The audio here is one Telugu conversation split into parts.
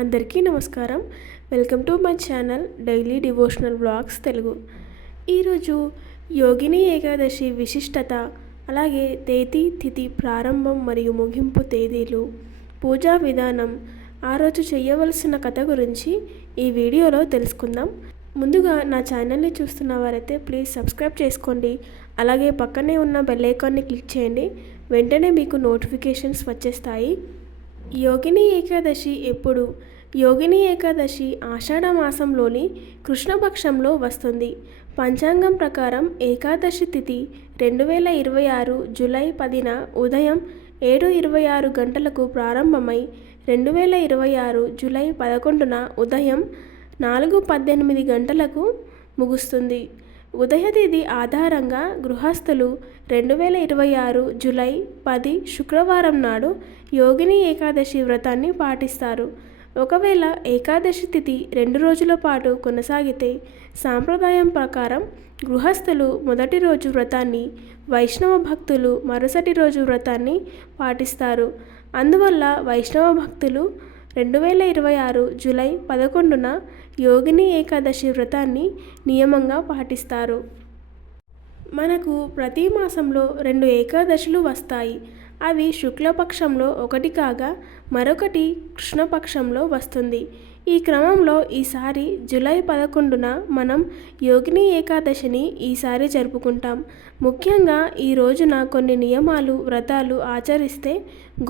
అందరికీ నమస్కారం. Welcome to my channel daily devotional vlogs Telugu. ఈరోజు యోగిని ఏకాదశి విశిష్టత, అలాగే తేదీ, తిథి, ప్రారంభం మరియు ముగింపు తేదీలు, పూజా విధానం, ఆ రోజు చేయవలసిన కథ గురించి ఈ వీడియోలో తెలుసుకుందాం. ముందుగా నా ఛానల్ని చూస్తున్న వారైతే ప్లీజ్ సబ్స్క్రైబ్ చేసుకోండి. అలాగే పక్కనే ఉన్న బెల్ ఐకాన్ని క్లిక్ చేయండి. వెంటనే మీకు నోటిఫికేషన్స్ వచ్చేస్తాయి. యోగిని ఏకాదశి ఎప్పుడు? యోగిని ఏకాదశి ఆషాఢ మాసంలోని కృష్ణపక్షంలో వస్తుంది. పంచాంగం ప్రకారం ఏకాదశి తిథి 2026 జూలై 10న ఉదయం 7:26 గంటలకు ప్రారంభమై 2026 జూలై 11న ఉదయం 4:18 గంటలకు ముగుస్తుంది. ఉదయ తేదీ ఆధారంగా గృహస్థులు 2026 జూలై 10 శుక్రవారం నాడు యోగిని ఏకాదశి వ్రతాన్ని పాటిస్తారు. ఒకవేళ ఏకాదశి తిథి 2 రోజుల పాటు కొనసాగితే సాంప్రదాయం ప్రకారం గృహస్థులు మొదటి రోజు వ్రతాన్ని, వైష్ణవ భక్తులు మరుసటి రోజు వ్రతాన్ని పాటిస్తారు. అందువల్ల వైష్ణవ భక్తులు 2026 జూలై 11న యోగిని ఏకాదశి వ్రతాన్ని నియమంగా పాటిస్తారు. మనకు ప్రతి మాసంలో 2 ఏకాదశులు వస్తాయి. అవి శుక్లపక్షంలో ఒకటి కాగా మరొకటి కృష్ణపక్షంలో వస్తుంది. ఈ క్రమంలో ఈసారి జూలై 11న మనం యోగిని ఏకాదశిని ఈసారి జరుపుకుంటాం. ముఖ్యంగా ఈ రోజున కొన్ని నియమాలు, వ్రతాలు ఆచరిస్తే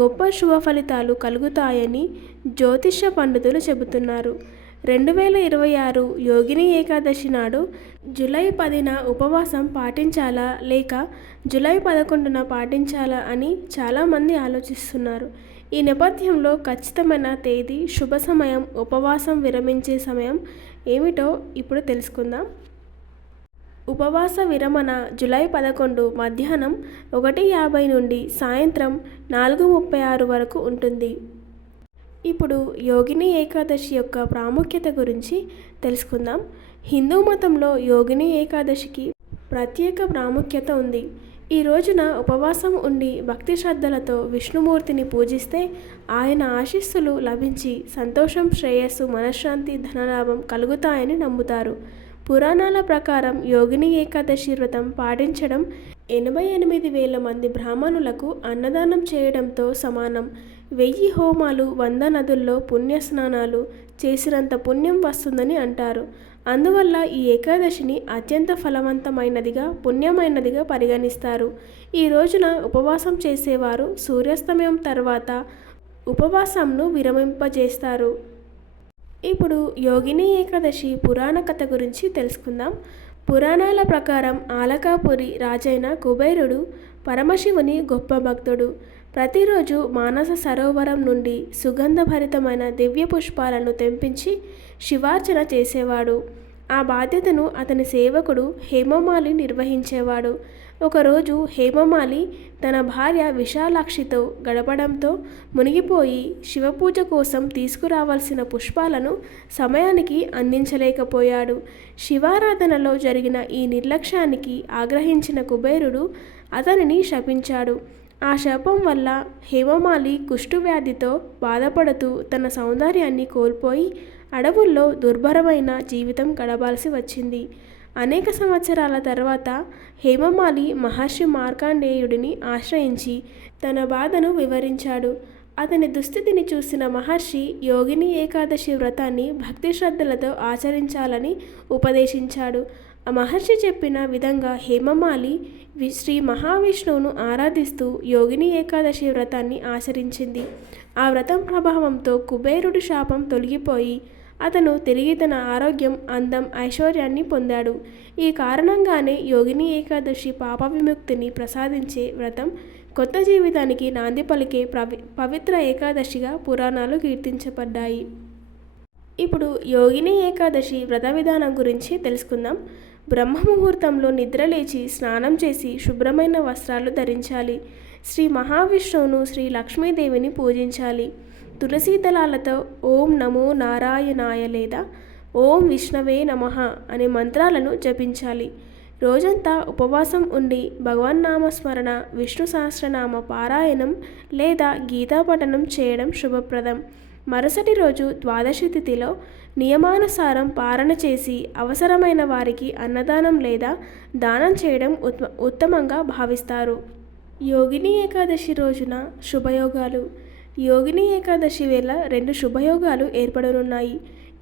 గొప్ప శుభ ఫలితాలు కలుగుతాయని జ్యోతిష్య పండితులు చెబుతున్నారు. 2026 యోగిని ఏకాదశి నాడు జూలై 10న ఉపవాసం పాటించాలా లేక జూలై 11న పాటించాలా అని చాలామంది ఆలోచిస్తున్నారు. ఈ నేపథ్యంలో ఖచ్చితమైన తేదీ, శుభ సమయం, ఉపవాసం విరమించే సమయం ఏమిటో ఇప్పుడు తెలుసుకుందాం. ఉపవాస విరమణ జూలై 11 మధ్యాహ్నం 1:50 నుండి సాయంత్రం 4:36 వరకు ఉంటుంది. ఇప్పుడు యోగిని ఏకాదశి యొక్క ప్రాముఖ్యత గురించి తెలుసుకుందాం. హిందూ మతంలో యోగిని ఏకాదశికి ప్రత్యేక ప్రాముఖ్యత ఉంది. ఈ రోజున ఉపవాసం ఉండి భక్తి శ్రద్ధలతో విష్ణుమూర్తిని పూజిస్తే ఆయన ఆశీస్సులు లభించి సంతోషం, శ్రేయస్సు, మనశ్శాంతి, ధనలాభం కలుగుతాయని నమ్ముతారు. పురాణాల ప్రకారం యోగిని ఏకాదశి వ్రతం పాటించడం 88,000 మంది బ్రాహ్మణులకు అన్నదానం చేయడంతో సమానం. 1000 హోమాలు, 100 నదుల్లో పుణ్యస్నానాలు చేసినంత పుణ్యం వస్తుందని అంటారు. అందువల్ల ఈ ఏకాదశిని అత్యంత ఫలవంతమైనదిగా, పుణ్యమైనదిగా పరిగణిస్తారు. ఈ రోజున ఉపవాసం చేసేవారు సూర్యాస్తమయం తర్వాత ఉపవాసంను విరమింపజేస్తారు. ఇప్పుడు యోగిని ఏకాదశి పురాణ కథ గురించి తెలుసుకుందాం. పురాణాల ప్రకారం ఆలకాపురి రాజైన కుబేరుడు పరమశివుని గొప్ప భక్తుడు. ప్రతిరోజు మానస సరోవరం నుండి సుగంధభరితమైన దివ్య పుష్పాలను తెంపించి శివార్చన చేసేవాడు. ఆ బాధ్యతను అతని సేవకుడు హేమమాలి నిర్వహించేవాడు. ఒకరోజు హేమమాలి తన భార్య విశాలాక్షితో గడపడంతో మునిగిపోయి శివపూజ కోసం తీసుకురావాల్సిన పుష్పాలను సమయానికి అందించలేకపోయాడు. శివారాధనలో జరిగిన ఈ నిర్లక్ష్యానికి ఆగ్రహించిన కుబేరుడు అతనిని శపించాడు. ఆ శాపం వల్ల హేమమాలి కుష్ఠవ్యాధితో బాధపడుతూ తన సౌందర్యాన్ని కోల్పోయి అడవుల్లో దుర్భరమైన జీవితం గడపాల్సి వచ్చింది. అనేక సంవత్సరాల తర్వాత హేమమాలి మహర్షి మార్కండేయుడిని ఆశ్రయించి తన బాధను వివరించాడు. అతని దుస్థితిని చూసిన మహర్షి యోగిని ఏకాదశి వ్రతాన్ని భక్తి శ్రద్ధలతో ఆచరించాలని ఉపదేశించాడు. ఆ మహర్షి చెప్పిన విధంగా హేమమాలి శ్రీ మహావిష్ణువును ఆరాధిస్తూ యోగిని ఏకాదశి వ్రతాన్ని ఆచరించింది. ఆ వ్రతం ప్రభావంతో కుబేరుడి శాపం తొలగిపోయి అతను తిరిగి తన ఆరోగ్యం, అందం, ఐశ్వర్యాన్ని పొందాడు. ఈ కారణంగానే యోగిని ఏకాదశి పాప విముక్తిని ప్రసాదించే వ్రతం, కొత్త జీవితానికి నాంది పలికే పవిత్ర ఏకాదశిగా పురాణాలు కీర్తించబడ్డాయి. ఇప్పుడు యోగిని ఏకాదశి వ్రత విధానం గురించి తెలుసుకుందాం. బ్రహ్మ ముహూర్తంలో నిద్రలేచి స్నానం చేసి శుభ్రమైన వస్త్రాలు ధరించాలి. శ్రీ మహావిష్ణువును, శ్రీ లక్ష్మీదేవిని పూజించాలి. తులసీ దళాలతో ఓం నమో నారాయణాయ లేదా ఓం విష్ణవే నమః అనే మంత్రాలను జపించాలి. రోజంతా ఉపవాసం ఉండి భగవన్నామస్మరణ, విష్ణు సహస్రనామ పారాయణం లేదా గీతాపఠనం చేయడం శుభప్రదం. మరుసటి రోజు ద్వాదశి తిథిలో నియమానుసారం పారణ చేసి అవసరమైన వారికి అన్నదానం లేదా దానం చేయడం ఉత్తమంగా భావిస్తారు. యోగిని ఏకాదశి రోజున శుభయోగాలు. యోగిని ఏకాదశి వేళ 2 శుభయోగాలు ఏర్పడనున్నాయి.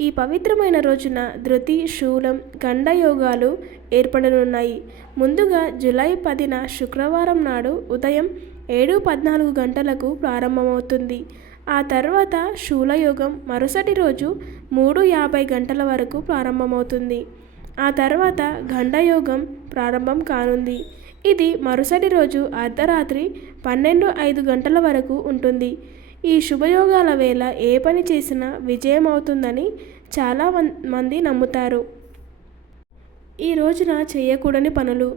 ఈ పవిత్రమైన రోజున ధృతి, శూలం, గండ యోగాలు ఏర్పడనున్నాయి. ముందుగా జూలై 10న శుక్రవారం నాడు ఉదయం 7:14 గంటలకు ప్రారంభమవుతుంది. ఆ తర్వాత శూలయోగం మరుసటి రోజు 3:50 గంటల వరకు ప్రారంభమవుతుంది. ఆ తర్వాత గండయోగం ప్రారంభం కానుంది. ఇది మరుసటి రోజు అర్ధరాత్రి 12:05 గంటల వరకు ఉంటుంది. ఈ శుభయోగాల వేళ ఏ పని చేసినా విజయం అవుతుందని చాలా మంది నమ్ముతారు. ఈ రోజున చేయకూడని పనులు.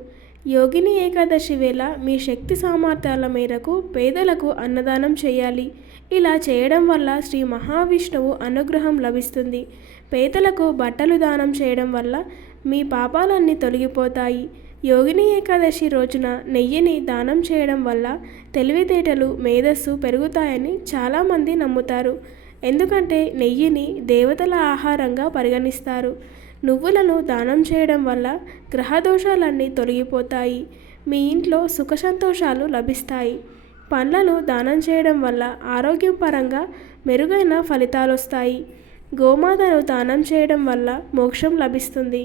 యోగిని ఏకాదశి వేళ మీ శక్తి సామర్థ్యాల మేరకు పేదలకు అన్నదానం చేయాలి. ఇలా చేయడం వల్ల శ్రీ మహావిష్ణువు అనుగ్రహం లభిస్తుంది. పేదలకు బట్టలు దానం చేయడం వల్ల మీ పాపాలన్నీ తొలగిపోతాయి. యోగిని ఏకాదశి రోజున నెయ్యిని దానం చేయడం వల్ల తెలివితేటలు, మేధస్సు పెరుగుతాయని చాలామంది నమ్ముతారు. ఎందుకంటే నెయ్యిని దేవతల ఆహారంగా పరిగణిస్తారు. నువ్వులను దానం చేయడం వల్ల గ్రహదోషాలన్నీ తొలగిపోతాయి. మీ ఇంట్లో సుఖ సంతోషాలు లభిస్తాయి. పండ్లను దానం చేయడం వల్ల ఆరోగ్యపరంగా మెరుగైన ఫలితాలు వస్తాయి. గోమాతను దానం చేయడం వల్ల మోక్షం లభిస్తుంది.